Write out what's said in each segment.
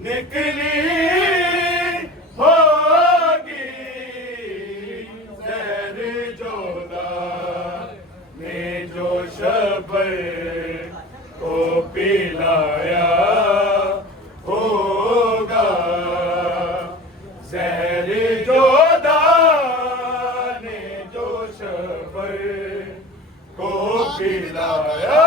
निकली होगी जहर जोदा ने जो शबर को पिलाया होगा। जहर जोदा ने जो शबर को पिलाया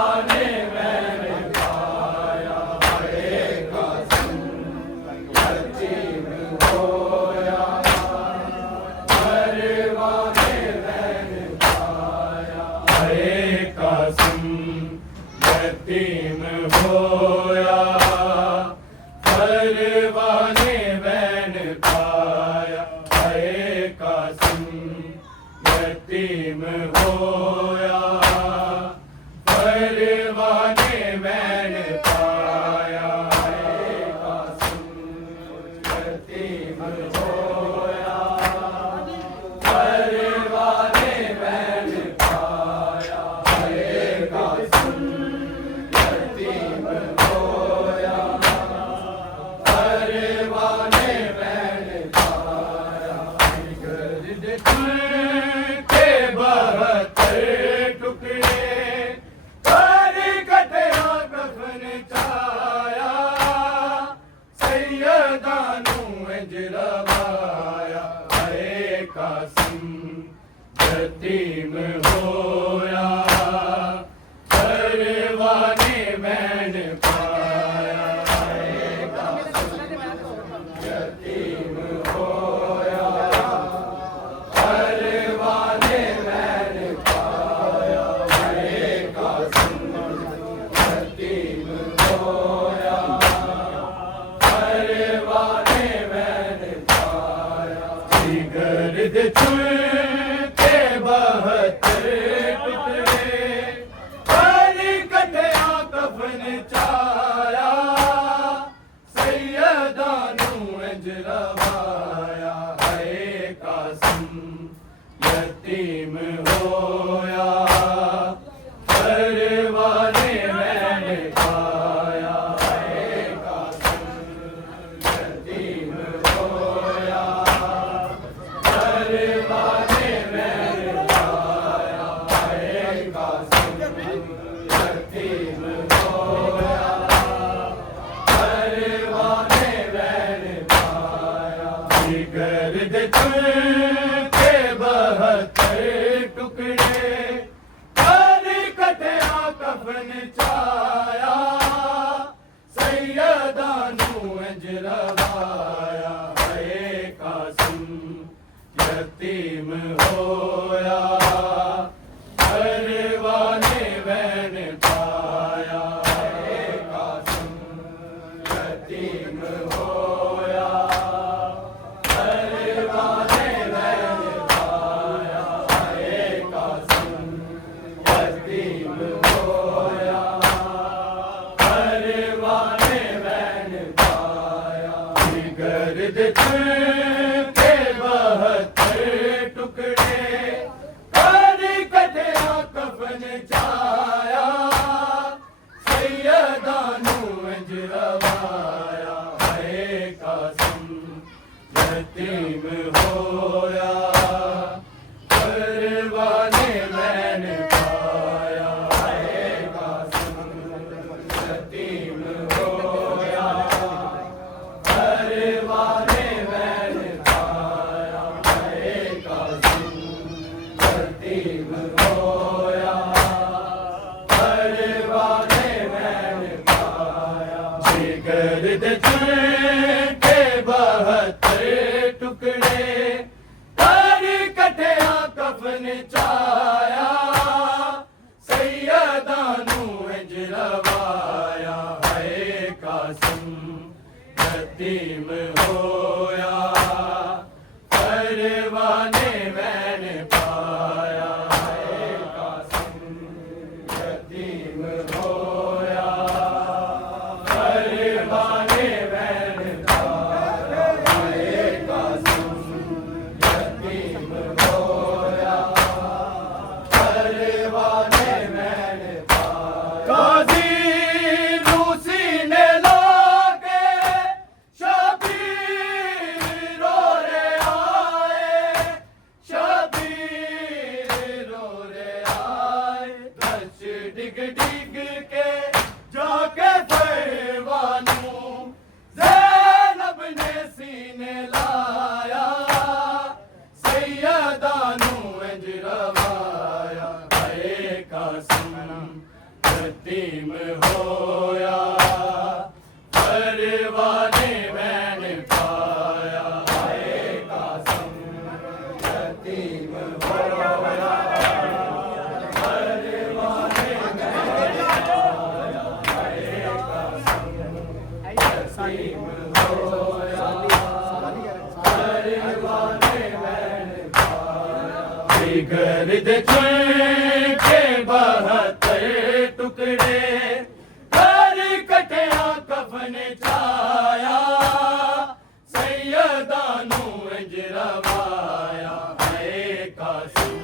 यतीम होया परवाने बैन पाया आए कासिम यतीम होया परवाने बैन पाया आए कासिम यतीम होया परवाने बैन पाया आए कासिम यतीम होया परवाने बैन पाया गर्द के बहत्तर टुकड़े कर कटया कफन चाया सैयदानू अजरवाया आए कासिम यतीम होया परवाने बैन पाया आए कासिम यतीम होया परवाने बैन पाया आए कासिम यतीम होया परवाने बैन पाया गर्द के बहत्तर टुकड़े कर कटया कफन चाया सैयदानू अजरवाया आए कासिम यतीम होया परवाने बैन पाया आए कासिम यतीम होया परवाने बैन पाया आए कासिम यतीम होया परवाने बैन पाया गर्द के बहत्तर टुकड़े कर कटया कफन चाया सैयदानू अजरवाया आए कासिम यतीम होया परवाने बैन पाया आए कासिम यतीम होया परवाने बैन पाया आए कासिम यतीम होया परवाने बैन पाया गर्द के बहत्तर टुकड़े कर कटया कफन चाया सैयदानू अजरवाया आए कासिम यतीम होया परवाने बैन पाया आए कासिम यतीम होया परवाने बैन पाया आए कासिम यतीम होया परवाने बैन पाया गर्द के बहत्तर टुकड़े कर कटया कफन चाया सैयदानू अजरवाया आए कासिम यतीम होया परवाने बैन पाया आए कासिम यतीम होया परवाने बैन पाया आए कासिम यतीम होया परवाने बैन पाया काजी रूसी ने लाके शबीर रो रे आए शबीर रो रे आए दस डिग डिग के जाके परवानू ज़ैनब ने सीने लाया सैयदानू अजरवाया आए कासिम यतीम होया परवाने बैन पाया आए कासिम यतीम होया परवाने बैन चुन के 72 टुकड़े कर कटिया कफन चाया सैयदा नू इंज रवाया है कासिम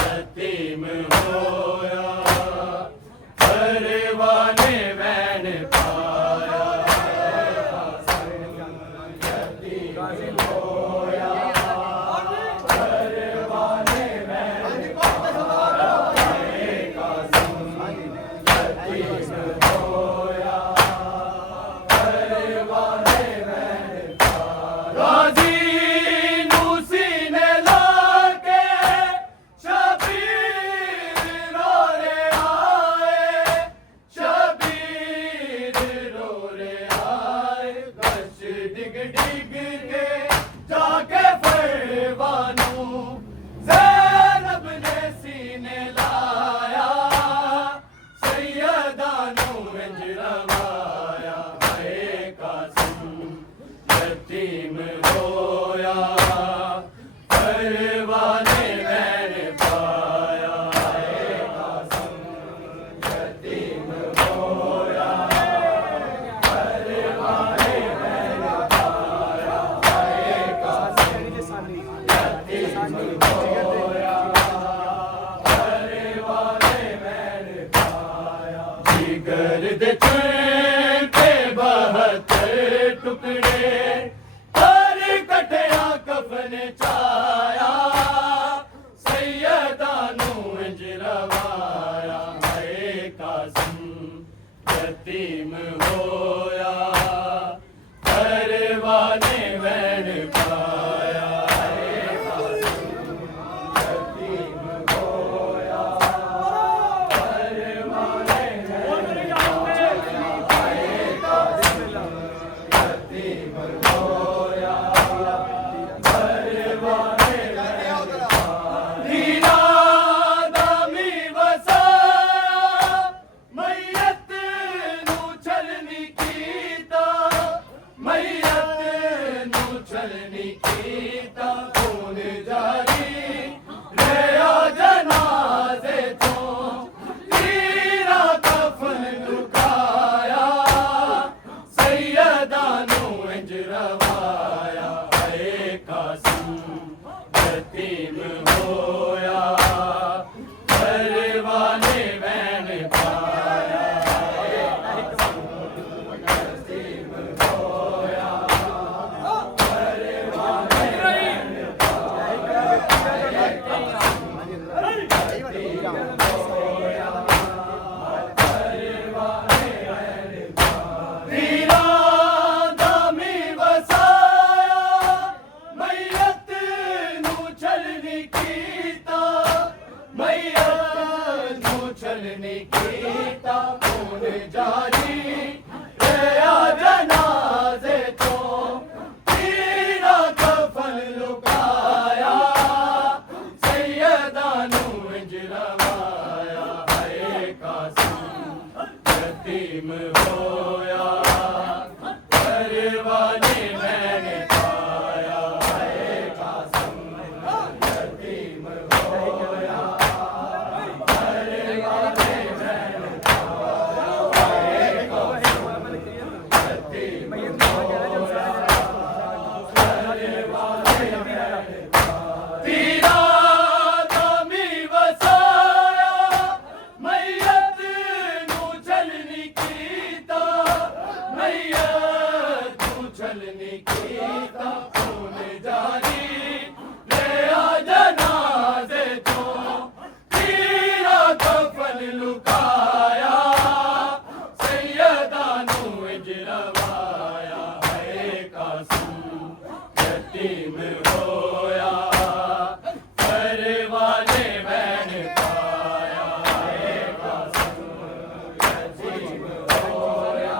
यतीम होया परवाने वैन पाया यतीम होया परवाने वैन पाया कासिम यतीम होया परवाने वैन पाया गाजी नू सीने लाके शबीर रो रे आए शबीर रो रे आए गश डिग डिग के जाके परवानू ज़ैनब ने सीने लाया सैयदा नू इंज रवाया है कासिम यतीम होया परवाने वैन पाया है कासिम यतीम होया परवाने वैन पाया है कासिम यतीम होया परवाने वैन पाया जिगर दे चुन के 72 टुकड़े कर कटिया कफन चाया सैयदा नू इंज रवाया है कासिम यतीम होया परवाने वैन पाया है कासिम यतीम होया परवाने वैन पाया है कासिम यतीम होया परवाने वैन दीना दामी वसाया मैयत नू छलनी कीता मैयत नू छलनी कीता खून जारी रहा जनाजे तो तीरा कफन लुकाया सैयदा नू इंज रवाया है कासिम यतीम होया परवाने वैन पाया है कासिम यतीम होया परवाने वैन पाया है कासिम यतीम होया परवाने वैन दीना दामी वसाया मैयत नू छलनी कीता मैयत नू छलनी कीता खून जारी रहा जनाजे तो तीरा कफन लुकाया सैयदा नू इंज रवाया है कासिम यतीम होया परवाने वैन पाया है कासिम यतीम होया परवाने वैन पाया है कासिम यतीम होया परवाने वैन तीरा दामी वसाया मैयत नू छलनी कीता मैयत नू छलनी कीता खून जारी रहा जनाजे तो तीरा कफन लुकाया सैयदा नू इंज रवाया है कासिम यतीम होया परवाने वैन पाया है कासिम यतीम होया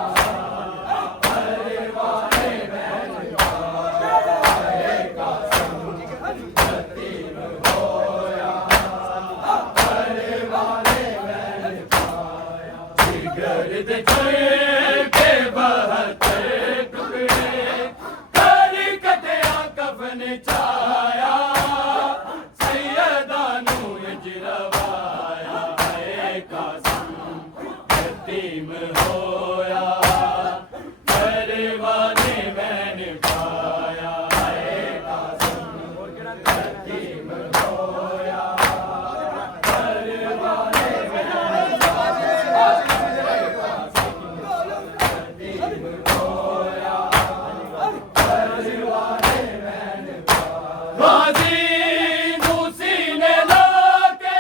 परवाने वैन पाया है कासिम यतीम होया परवाने वैन पाया जिगर दे चुन के 72 टुकड़े कर कटिया कफन चाया सैयदा नू यतीम होया परवाने मैंने पाया है कासिम यतीम होया परवाने मैंने पाया है कासिम यतीम होया परवाने मैंने पाया गाजी दूसी ने लाके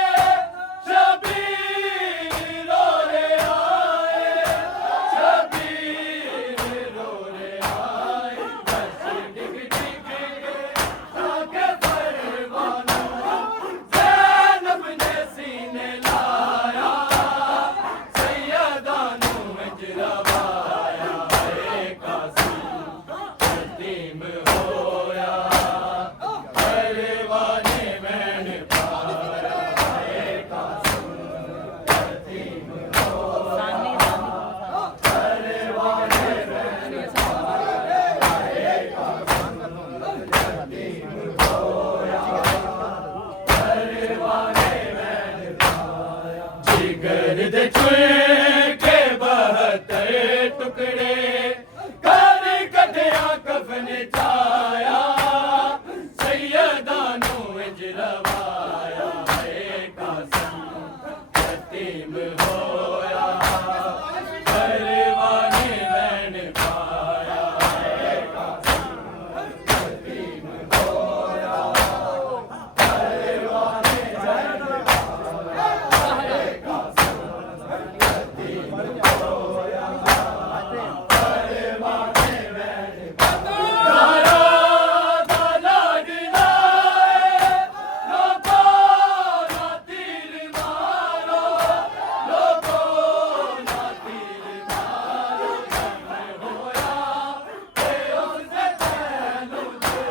शबीर रो रे आए शबीर रो रे आए बस डिग डिग के आके परवाना ज़ैनब ने सीने लाया सैयदा नू अजरवाया है कासिम यतीम होया परवाने मैंने पाया है कासिम यतीम होया परवाने मैंने पाया है कासिम यतीम होया परवाने मैंने पाया जिगर दे छुए के 72 टुकड़े कर कटिया कफन चाया सैयदा नू अजरवाया है कासिम यतीम होया परवाने मैंने पाया है कासिम यतीम होया परवाने मैंने पाया है कासिम यतीम होया परवाने मैंने दारा दाला दिलाए लोको ना तीर मारो लोको ना तीर मारो जन्म होया ते उसने पहलू से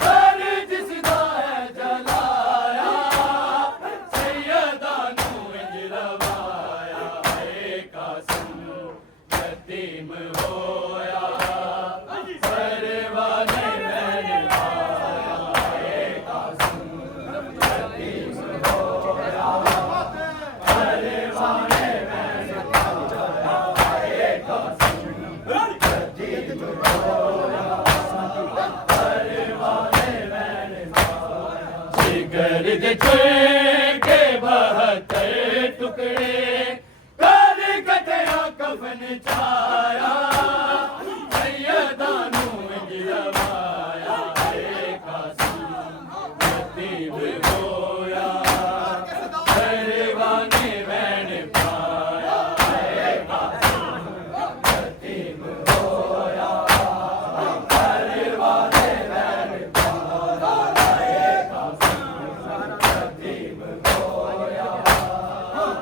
घर जिसदा है जलाया सैयदा नू अजरवाया है कासिम यतीम होया परवाने मैंने पाया है कासिम यतीम होया परवाने मैंने पाया है कासिम यतीम होया परवाने मैंने पाया जिगर दे छुए के 72 टुकड़े कर कटिया कफन चाया सैयदा नू अजरवाया है कासिम यतीम होया परवाने मैंने पाया है कासिम यतीम होया परवाने मैंने पाया है कासिम यतीम होया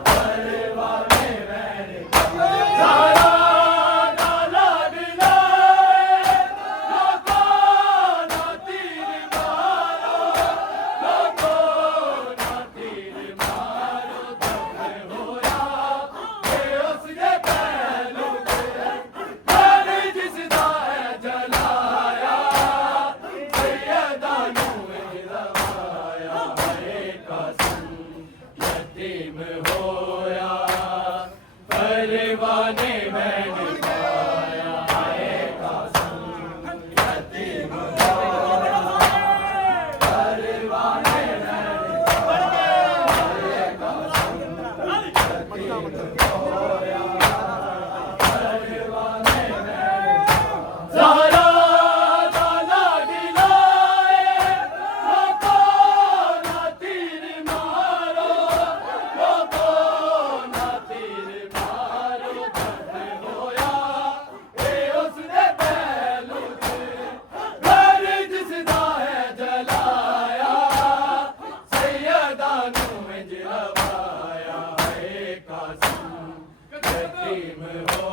परवाने मैंने दारा दाला दिलाए लोको ना तीर मारो लोको ना तीर मारो जन्म होया ते उसने पहलू से घर जिसदा है जलाया सैयदा नू अजरवाया है कासिम यतीम होया परवाने मैंने पाया है कासिम यतीम होया परवाने मैंने पाया है कासिम यतीम होया परवाने मैंने ज़हरा दाला दिलाए लोको ना तीर मारो लोको ना तीर मारो जन्म होया ते उसने पहलू से घर जिसदा है जलाया सैयदा नू अजरवाया है कासिम यतीम होया